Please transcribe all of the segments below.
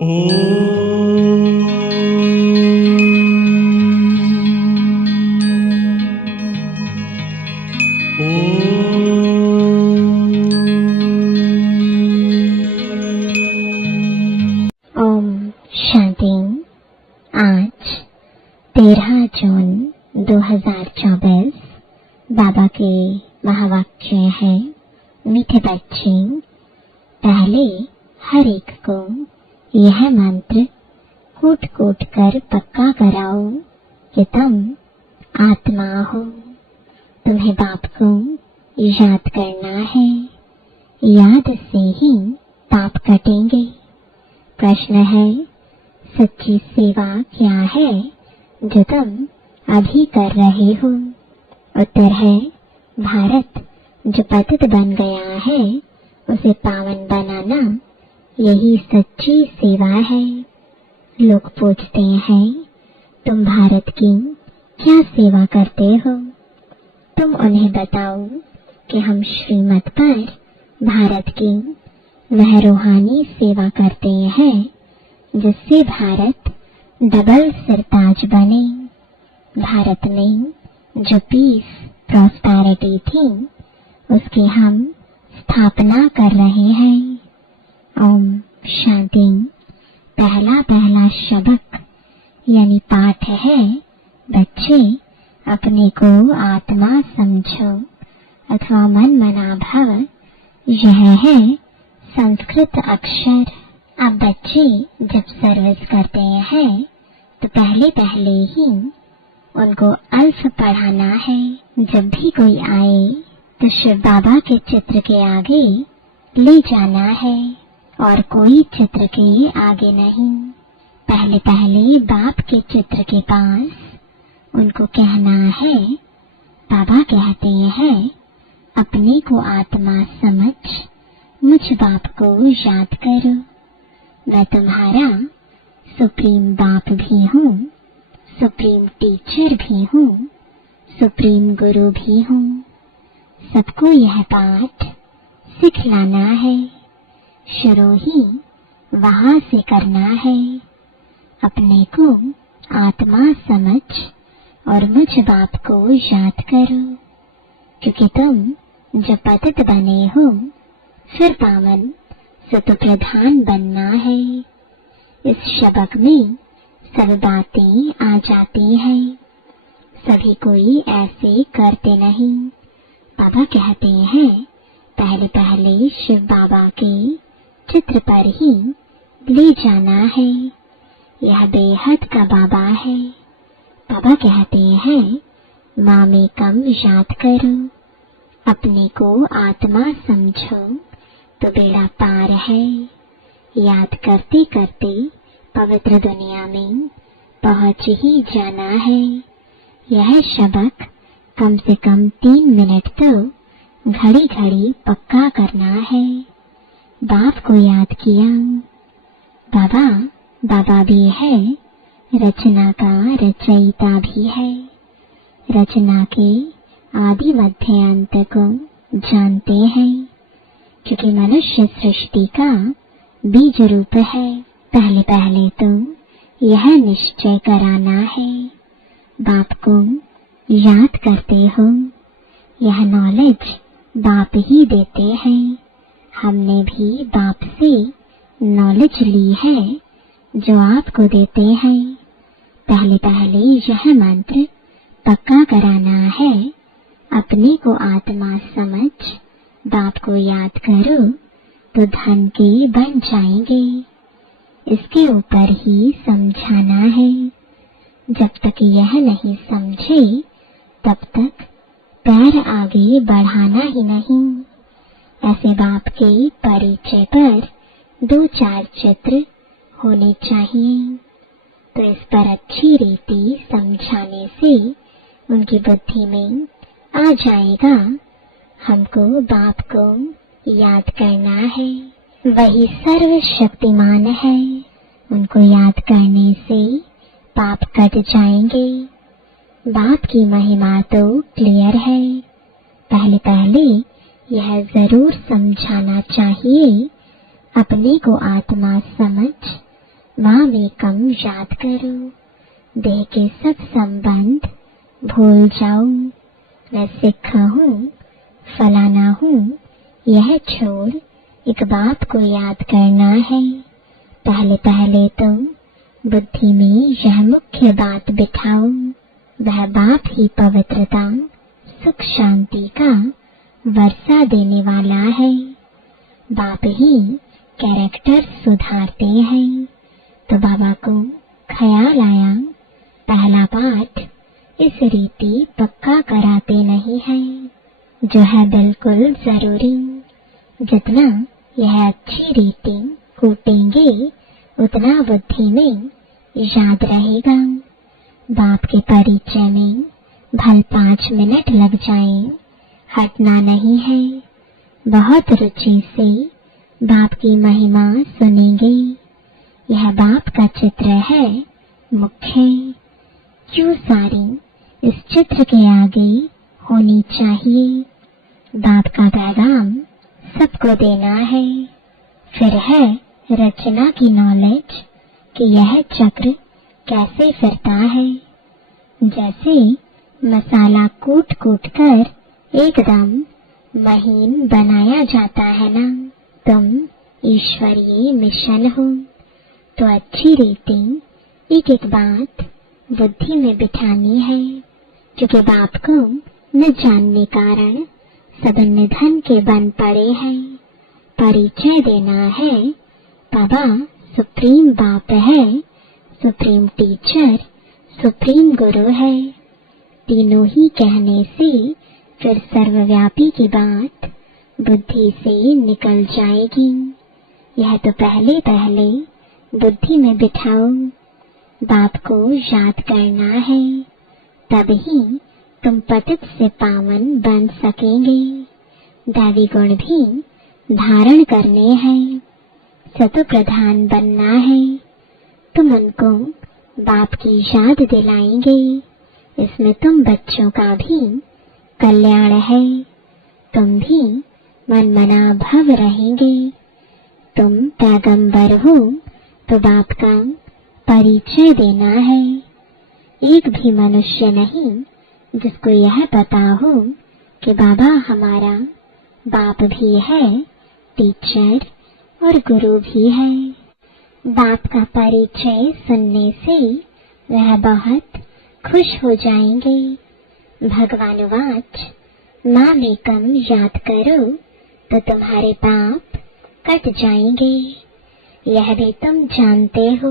शांति। आज 13 जून 2024 बाबा के महावाक्य है, मीठे बच्चे, पहले हर एक को यह मंत्र कूट कूट कर पक्का कराओ कि तुम आत्मा हो। तुम्हें बाप को याद करना है, याद से ही पाप कटेंगे। प्रश्न है, सच्ची सेवा क्या है जो तुम अभी कर रहे हो? उत्तर है, भारत जो पतित बन गया है उसे पावन बनाना, यही सच्ची सेवा है। लोग पूछते हैं, तुम भारत की क्या सेवा करते हो? तुम उन्हें बताओ कि हम श्रीमत पर भारत की वह रूहानी सेवा करते हैं जिससे भारत डबल सिरताज बने। भारत में जो पीस प्रॉस्पेरिटी थी उसकी हम स्थापना कर रहे हैं। ओम शांति। पहला शबक यानी पाठ है, बच्चे अपने को आत्मा समझो अथवा मन मना भव। यह है संस्कृत अक्षर। अब बच्चे जब सर्विस करते हैं तो पहले ही उनको अल्फ पढ़ाना है। जब भी कोई आए तो शिव बाबा के चित्र के आगे ले जाना है और कोई चित्र के आगे नहीं। पहले बाप के चित्र के पास उनको कहना है, बाबा कहते हैं अपने को आत्मा समझ मुझ बाप को याद करो। मैं तुम्हारा सुप्रीम बाप भी हूँ, सुप्रीम टीचर भी हूँ, सुप्रीम गुरु भी हूँ। सबको यह पाठ सिखलाना है। शुरू ही वहाँ से करना है। अपने को आत्मा समझ और मुझ बाप को याद करो, क्योंकि तुम जब पतित बने हो फिर पावन सत प्रधान बनना है। इस शबक में सब बातें आ जाती हैं। सभी कोई ऐसे करते नहीं। बाबा कहते हैं पहले शिव बाबा के चित्र पर ही ले जाना है। यह बेहद का बाबा है। बाबा कहते हैं माँ में कम याद करो, अपने को आत्मा समझो तो बेड़ा पार है। याद करते करते पवित्र दुनिया में पहुंच ही जाना है। यह शबक कम से कम 3 मिनट तो घड़ी घड़ी पक्का करना है। बाप को याद किया। बाबा भी है, रचना का रचयिता भी है। रचना के आदि मध्य अंत को जानते हैं, क्योंकि मनुष्य सृष्टि का बीज रूप है। पहले तो यह निश्चय कराना है, बाप को याद करते हो। यह नॉलेज बाप ही देते हैं। हमने भी बाप से नॉलेज ली है जो आपको देते हैं। पहले यह मंत्र पक्का कराना है, अपने को आत्मा समझ बाप को याद करो तो धन के बन जाएंगे। इसके ऊपर ही समझाना है। जब तक यह नहीं समझे तब तक पैर आगे बढ़ाना ही नहीं। ऐसे बाप के परिचय पर 2-4 चित्र होने चाहिए, तो इस पर अच्छी रीति समझाने से उनकी बुद्धि में आ जाएगा हमको बाप को याद करना है। वही सर्वशक्तिमान है। उनको याद करने से पाप कट जाएंगे। बाप की महिमा तो क्लियर है। पहले यह जरूर समझाना चाहिए, अपने को आत्मा समझ माम एकम याद करो, देह के सब संबंध भूल जाओ। मैं सिख हूँ, फलाना हूँ, यह छोड़ एक बाप को याद करना है। पहले पहले तो बुद्धि में यह मुख्य बात बिठाओ, वह बाप ही पवित्रता, सुख, शांति का वर्षा देने वाला है। बाप ही कैरेक्टर सुधारते हैं। तो बाबा को ख्याल आया, पहला पाठ इस रीति पक्का कराते नहीं है, जो है बिल्कुल जरूरी। जितना यह अच्छी रीति कूटेंगे उतना बुद्धि में याद रहेगा। बाप के परिचय में भल 5 मिनट लग जाएं, हटना नहीं है। बहुत रुचि से बाप की महिमा सुनेंगे। यह बाप का चित्र है मुख्य। क्यों सारी इस चित्र के आगे होनी चाहिए। बाप का पैगाम सबको देना है। फिर है रचना की नॉलेज कि यह चक्र कैसे फिरता है। जैसे मसाला कूट कूट कर एकदम महीन बनाया जाता है ना। तुम ईश्वरीय मिशन हो तो अच्छी रीति एक एक बात बुद्धि में बिठानी है, क्योंकि बाप को न जानने कारण सब निधन के बन पड़े हैं। परिचय देना है, बाबा सुप्रीम बाप है, सुप्रीम टीचर, सुप्रीम गुरु है। तीनों ही कहने से फिर सर्वव्यापी की बात बुद्धि से निकल जाएगी। यह तो पहले पहले बुद्धि में बिठाओ। बाप को याद करना है, तब ही तुम पतित से पावन बन सकेंगे। दैवी गुण भी धारण करने हैं, सतो प्रधान बनना है। तुम उनको बाप की याद दिलाएंगे। इसमें तुम बच्चों का भी कल्याण है। तुम भी मनमना भव रहेंगे। तुम पैगंबर हो तो बाप का परिचय देना है। एक भी मनुष्य नहीं जिसको यह पता हो कि बाबा हमारा बाप भी है, टीचर और गुरु भी है। बाप का परिचय सुनने से वह बहुत खुश हो जाएंगे। भगवान वाच नाम एकम याद करो तो तुम्हारे पाप कट जाएंगे। यह भी तुम जानते हो।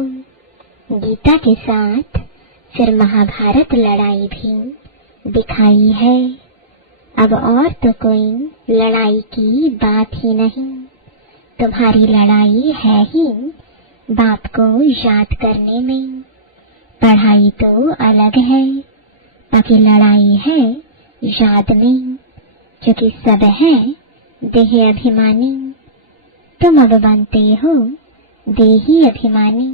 गीता के साथ फिर महाभारत लड़ाई भी दिखाई है। अब और तो कोई लड़ाई की बात ही नहीं। तुम्हारी लड़ाई है ही बाप को याद करने में। पढ़ाई तो अलग है, बाकी लड़ाई है याद में, क्योंकि सब है देह अभिमानी। तुम अब बनते हो देही अभिमानी।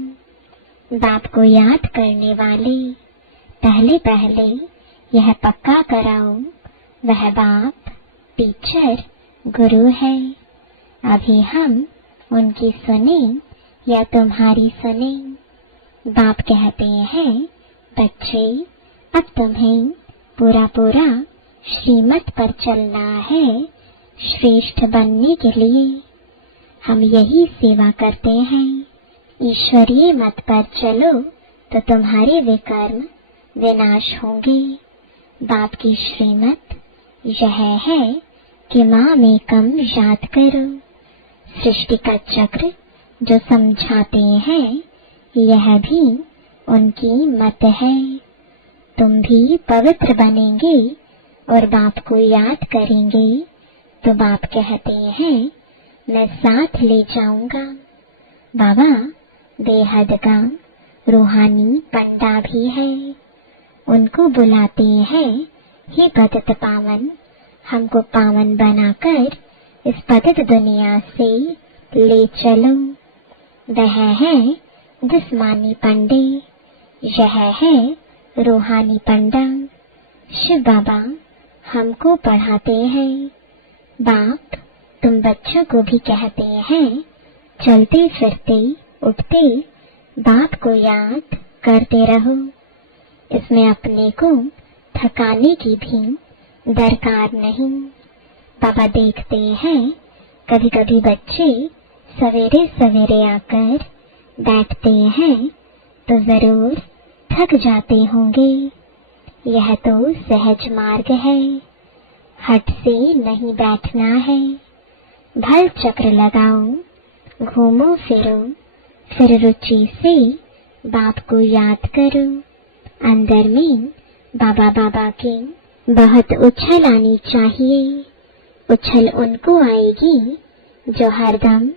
बाप को याद करने वाले पहले पहले यह पक्का कराओ, वह बाप टीचर गुरु है। अभी हम उनकी सुने या तुम्हारी सुने। बाप कहते हैं, बच्चे अब तुम्हें पूरा पूरा श्रीमत पर चलना है श्रेष्ठ बनने के लिए। हम यही सेवा करते हैं। ईश्वरीय मत पर चलो तो तुम्हारे विकर्म विनाश होंगे। बाप की श्रीमत यह है कि माँ में कम याद करो। सृष्टि का चक्र जो समझाते हैं यह भी उनकी मत है। तुम भी पवित्र बनेंगे और बाप को याद करेंगे तो बाप कहते हैं, मैं साथ ले जाऊंगा। बाबा बेहद का रूहानी पंडा भी है। उनको बुलाते हैं, हे पतित पावन, हमको पावन बनाकर इस पतित दुनिया से ले चलो। वह है जिस्मानी पंडे, यह है रूहानी पंडा। शिव बाबा हमको पढ़ाते हैं। बाप तुम बच्चों को भी कहते हैं, चलते फिरते उठते बाप को याद करते रहो। इसमें अपने को थकाने की भी दरकार नहीं। बाबा देखते हैं कभी कभी बच्चे सवेरे सवेरे आकर बैठते हैं तो जरूर थक जाते होंगे। यह तो सहज मार्ग है, हट से नहीं बैठना है। भल चक्र लगाओ, घूमो फिरो, फिर रुचि से बाप को याद करो। अंदर में बाबा बाबा की बहुत उछल आनी चाहिए। उछल उनको आएगी जो हरदम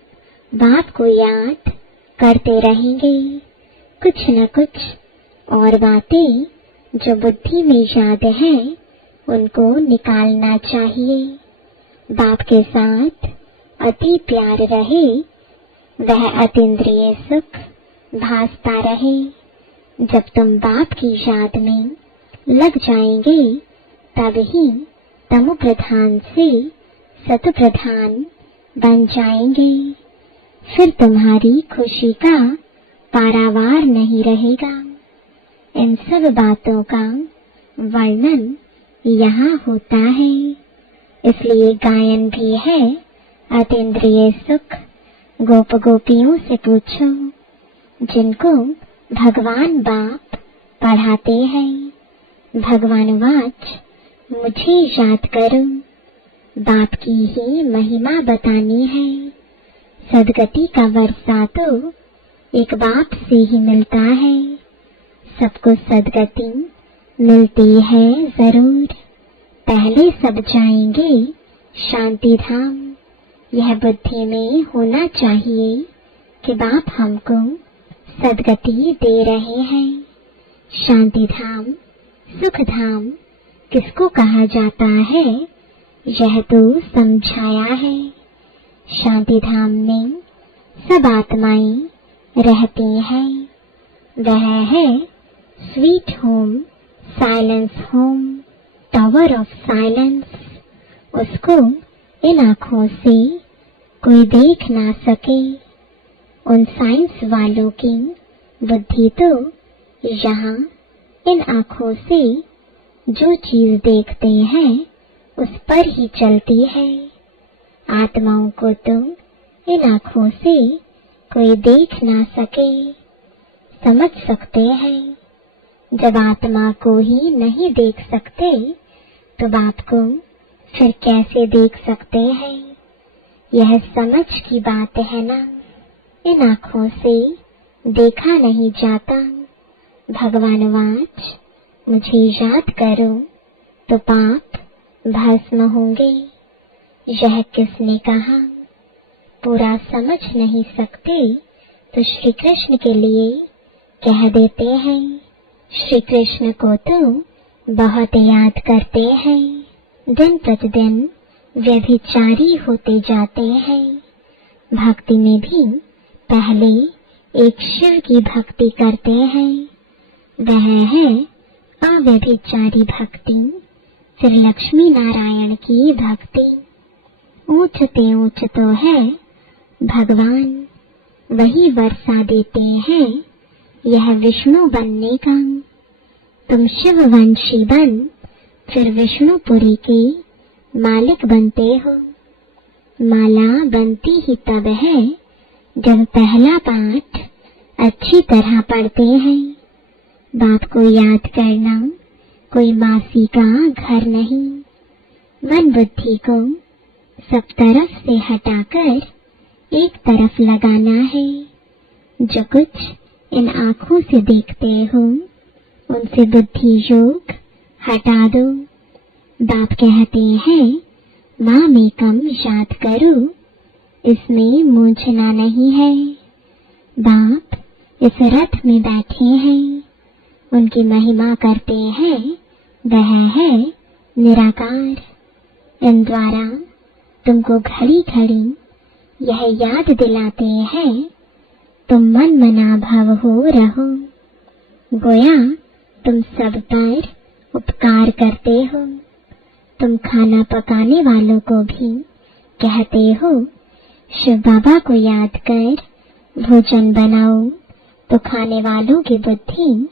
बाप को याद करते रहेंगे। कुछ न कुछ और बातें जो बुद्धि में याद है उनको निकालना चाहिए। बाप के साथ अति प्यार रहे, वह अतीन्द्रिय सुख भासता रहे। जब तुम बाप की याद में लग जाएंगे तब ही तमो प्रधान से सत प्रधान बन जाएंगे। फिर तुम्हारी खुशी का पारावार नहीं रहेगा। इन सब बातों का वर्णन यहाँ होता है, इसलिए गायन भी है अतीन्द्रिय सुख। गोप गोपियों से पूछो जिनको भगवान बाप पढ़ाते हैं। भगवान वाच मुझे याद करो, बाप की ही महिमा बतानी है। सदगति का वर्षा तो एक बाप से ही मिलता है। सबको सदगति मिलती है जरूर, पहले सब जाएंगे शांति धाम। यह बुद्धि में होना चाहिए कि बाप हमको सदगति दे रहे हैं। शांति धाम, सुख धाम किसको कहा जाता है यह तो समझाया है। शांति धाम में सब आत्माएं रहती हैं। वह है sweet home, silence home, tower of silence. उसको इन आँखों से कोई देख ना सके। उन साइंस वालों की बुद्धि तो यहाँ इन आँखों से जो चीज देखते हैं उस पर ही चलती है। आत्माओं को तो इन आँखों से कोई देख ना सके। समझ सकते हैं, जब आत्मा को ही नहीं देख सकते तो बाप को फिर कैसे देख सकते हैं। यह समझ की बात है ना। इन आँखों से देखा नहीं जाता। भगवान वाच मुझे याद करो तो पाप भस्म होंगे। यह किसने कहा? पूरा समझ नहीं सकते तो श्री कृष्ण के लिए कह देते हैं। श्री कृष्ण को तो बहुत याद करते हैं। दिन प्रतिदिन व्यभिचारी होते जाते हैं। भक्ति में भी पहले एक शिव की भक्ति करते हैं, वह है अव्यभिचारी भक्ति। फिर लक्ष्मी नारायण की भक्ति। ऊंचते ऊंच तो है भगवान, वही वर्षा देते हैं यह विष्णु बनने का। तुम शिववंशी बन फिर विष्णुपुरी के मालिक बनते हो। माला बनती ही तब है जब पहला पाठ अच्छी तरह पढ़ते हैं। बाप को याद करना कोई मासी का घर नहीं। मन बुद्धि को सब तरफ से हटाकर एक तरफ लगाना है। जो कुछ इन आँखों से देखते हो उनसे बुद्धि योग हटा दो। बाप कहते हैं माँ में कम याद करो, इसमें मूंझना नहीं है। बाप इस रथ में बैठे हैं, उनकी महिमा करते हैं, वह है निराकार। इन द्वारा तुमको घड़ी घड़ी यह याद दिलाते हैं तुम मन मना भाव हो रहो। गोया तुम सब पर उपकार करते हो। तुम खाना पकाने वालों को भी कहते हो शिव बाबा को याद कर भोजन बनाओ तो खाने वालों की बुद्धि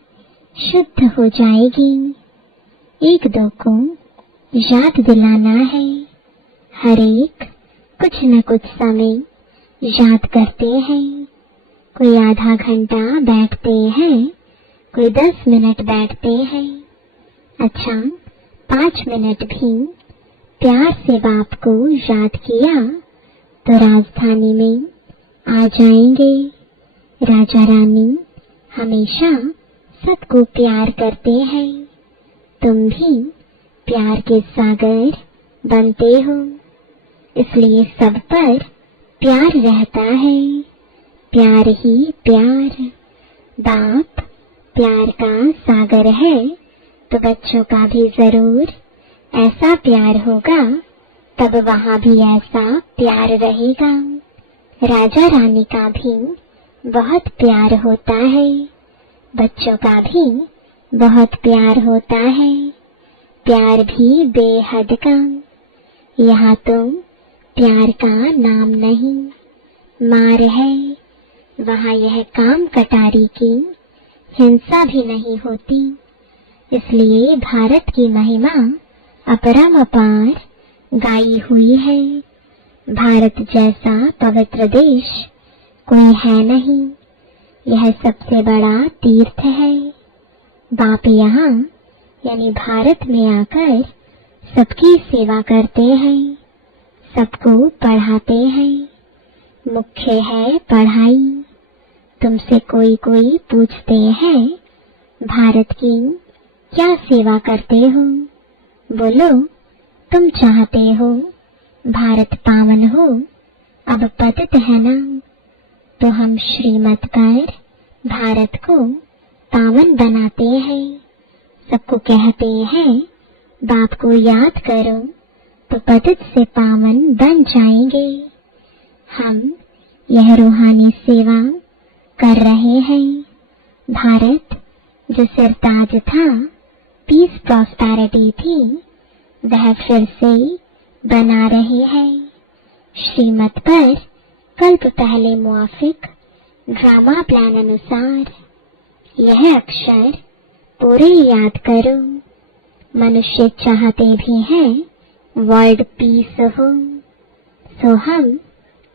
शुद्ध हो जाएगी। एक दो को याद दिलाना है। हर एक कुछ न कुछ समय याद करते हैं। कोई आधा घंटा बैठते हैं, कोई 10 मिनट बैठते हैं। अच्छा, 5 मिनट भी प्यार से बाप को याद किया तो राजधानी में आ जाएंगे। राजा रानी हमेशा सबको प्यार करते हैं। तुम भी प्यार के सागर बनते हो, इसलिए सब पर प्यार रहता है। प्यार ही प्यार। बाप प्यार का सागर है, तो बच्चों का भी जरूर ऐसा प्यार होगा, तब वहाँ भी ऐसा प्यार रहेगा। राजा रानी का भी बहुत प्यार होता है, बच्चों का भी बहुत प्यार होता है। प्यार भी बेहद का। यहाँ तो प्यार का नाम नहीं, मार है। वहाँ यह काम कटारी की हिंसा भी नहीं होती। इसलिए भारत की महिमा अपरम अपार गाई हुई है। भारत जैसा पवित्र देश कोई है नहीं। यह सबसे बड़ा तीर्थ है। बाप यहाँ यानी भारत में आकर सबकी सेवा करते हैं, सबको पढ़ाते हैं। मुख्य है पढ़ाई। तुमसे कोई कोई पूछते हैं, भारत की क्या सेवा करते हो? बोलो, तुम चाहते हो भारत पावन हो, अब पतित है ना, तो हम श्रीमत पर भारत को पावन बनाते हैं। सबको कहते हैं, बाप को याद करो तो पतित से पावन बन जाएंगे। हम यह रूहानी सेवा कर रहे हैं। भारत जो सिरताज था, पीस प्रॉस्पेरिटी थी, वह फिर से बना रहे हैं। श्रीमत पर कल्प पहले मुआफिक ड्रामा प्लान अनुसार यह अक्षर पूरे याद करो। मनुष्य चाहते भी हैं वर्ल्ड पीस हो, सो हम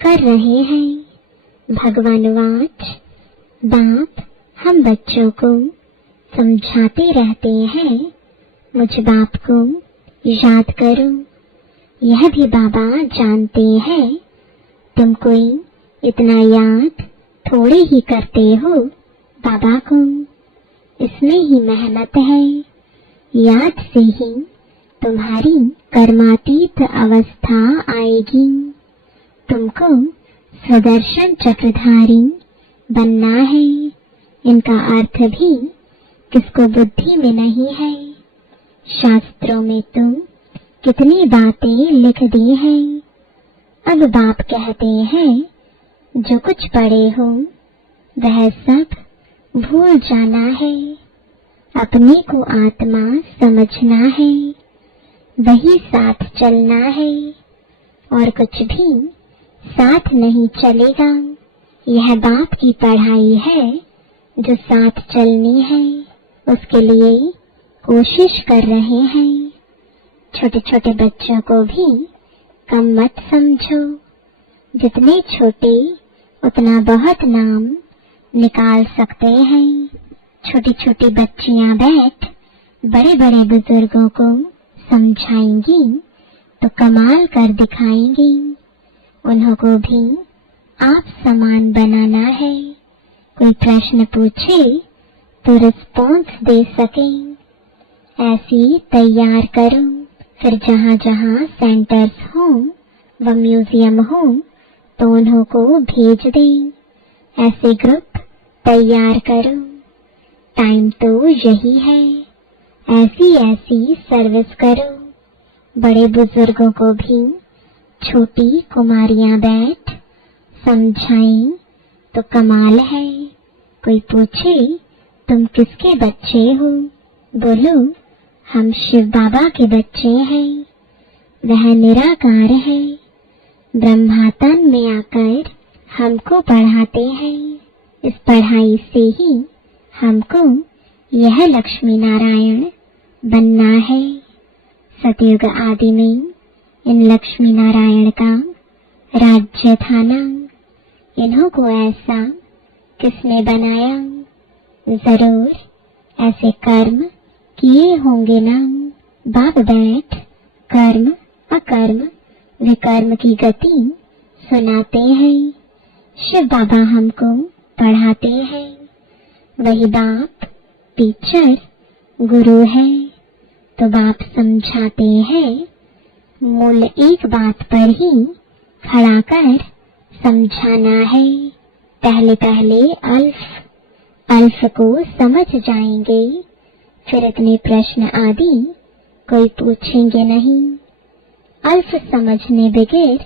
कर रहे हैं। भगवानवाच बाप हम बच्चों को समझाते रहते हैं, मुझ बाप को याद करो। यह भी बाबा जानते हैं, तुम कोई इतना याद थोड़े ही करते हो बाबा को। इसमें ही मेहनत है। याद से ही तुम्हारी कर्मातीत अवस्था आएगी। तुमको सुदर्शन चक्रधारी बनना है। इनका अर्थ भी किसको बुद्धि में नहीं है। शास्त्रों में तो कितनी बातें लिख दी हैं। अब बाप कहते हैं, जो कुछ पढ़े हो वह सब भूल जाना है। अपने को आत्मा समझना है, वही साथ चलना है, और कुछ भी साथ नहीं चलेगा। यह बाप की पढ़ाई है जो साथ चलनी है, उसके लिए कोशिश कर रहे हैं। छोटे छोटे बच्चों को भी कम मत समझो। जितने छोटे उतना बहुत नाम निकाल सकते हैं। छोटी छोटी बच्चियां बैठ बड़े बड़े बुजुर्गों को समझाएंगी तो कमाल कर दिखाएंगी। उन्हों को भी आप समान बनाना है। कोई प्रश्न पूछे तो रिस्पॉन्स दे सके, ऐसी तैयार करो। फिर जहाँ जहाँ सेंटर्स हो व म्यूजियम हो तो उन्हों को भेज दें। ऐसे ग्रुप तैयार करो। टाइम तो यही है। ऐसी ऐसी सर्विस करो। बड़े बुजुर्गों को भी छोटी कुमारियां बैठ समझाएं तो कमाल है। कोई पूछे तुम किसके बच्चे हो? बोलो हम शिव बाबा के बच्चे हैं। वह निराकार है। ब्रह्मातन में आकर हमको पढ़ाते हैं। इस पढ़ाई से ही हमको यह लक्ष्मी नारायण बनना है। सतयुग आदि में इन लक्ष्मी नारायण का राज्य था ना। इन्हों को ऐसा किसने बनाया? जरूर ऐसे कर्म किए होंगे ना। बाप बैठ कर्म अकर्म विकर्म की गति सुनाते हैं। शिव बाबा हमको पढ़ाते हैं। वही बाप टीचर गुरु है। तो बाप समझाते हैं। मूल एक बात पर ही खड़ा कर समझाना है। पहले पहले अल्फ को समझ जाएंगे, फिर इतने प्रश्न आदि कोई पूछेंगे नहीं। अल्फ समझने बगैर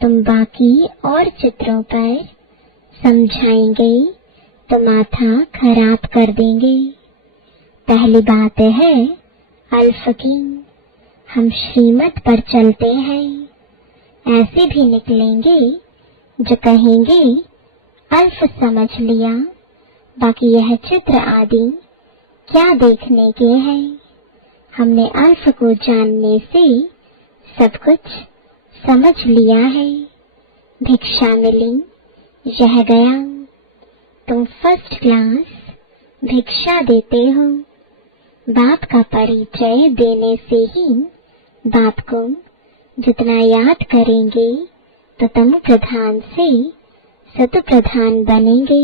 तुम बाकी और चित्रों पर समझाएंगे तो माथा खराब कर देंगे। पहली बात है अल्फ की। हम श्रीमत पर चलते हैं। ऐसे भी निकलेंगे जो कहेंगे अल्फ समझ लिया, बाकी यह चित्र आदि क्या देखने के हैं। हमने अल्फ को जानने से सब कुछ समझ लिया है। भिक्षा मिली, यह गया। तुम फर्स्ट क्लास भिक्षा देते हो। बाप का परिचय देने से ही बाप को जितना याद करेंगे तो तुम प्रधान से सत प्रधान बनेंगे।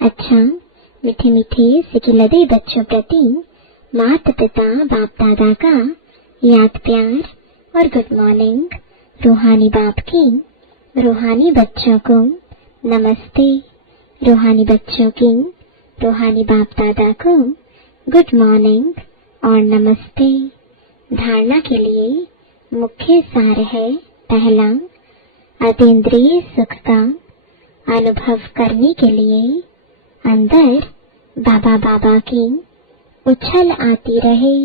अच्छा, मीठे मीठे सिकिलदे बच्चों प्रति माता पिता बाप दादा का याद प्यार और गुड मॉर्निंग। रूहानी बाप की रूहानी बच्चों को नमस्ते। रूहानी बच्चों की रूहानी बाप दादा को गुड मॉर्निंग और नमस्ते। धारणा के लिए मुख्य सार है। पहला, अतीन्द्रिय सुख का अनुभव करने के लिए अंदर बाबा बाबा की उछल आती रहे।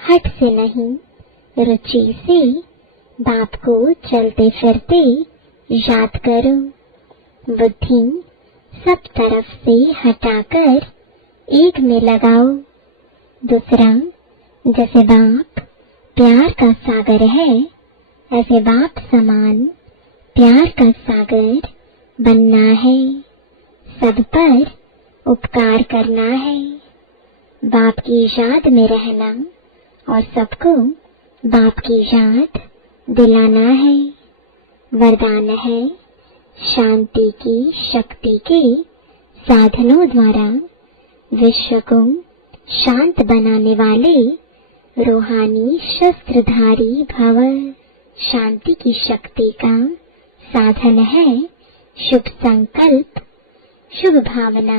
हट से नहीं, रुचि से बाप को चलते फिरते याद करो। बुद्धि सब तरफ से हटाकर एक में लगाओ। दूसरा, जैसे बाप प्यार का सागर है, ऐसे बाप समान प्यार का सागर बनना है। सब पर उपकार करना है। बाप की याद में रहना और सबको बाप की याद दिलाना है। वरदान है शांति की शक्ति के साधनों द्वारा विश्व को शांत बनाने वाले रूहानी शस्त्रधारी भव। शांति की शक्ति का साधन है शुभ संकल्प, शुभ भावना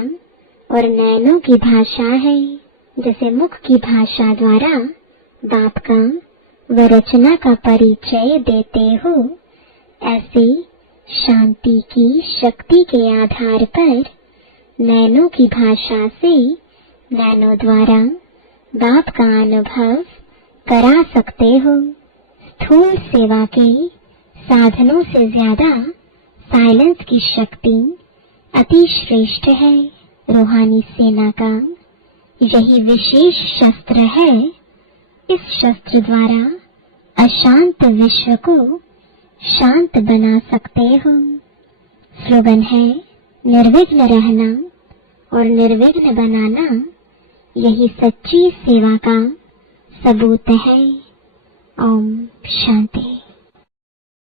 और नैनों की भाषा है। जैसे मुख की भाषा द्वारा बाप का व रचना का परिचय देते हो, ऐसे शांति की शक्ति के आधार पर नैनों की भाषा से नैनों द्वारा बाप का अनुभव करा सकते हो। स्थूल सेवा के साधनों से ज्यादा साइलेंस की शक्ति अति श्रेष्ठ है। रूहानी सेना का यही विशेष शस्त्र है। इस शस्त्र द्वारा अशांत विश्व को शांत बना सकते हो। स्लोगन है निर्विघ्न रहना और निर्विघ्न बनाना, यही सच्ची सेवा का सबूत है। ओम शांति।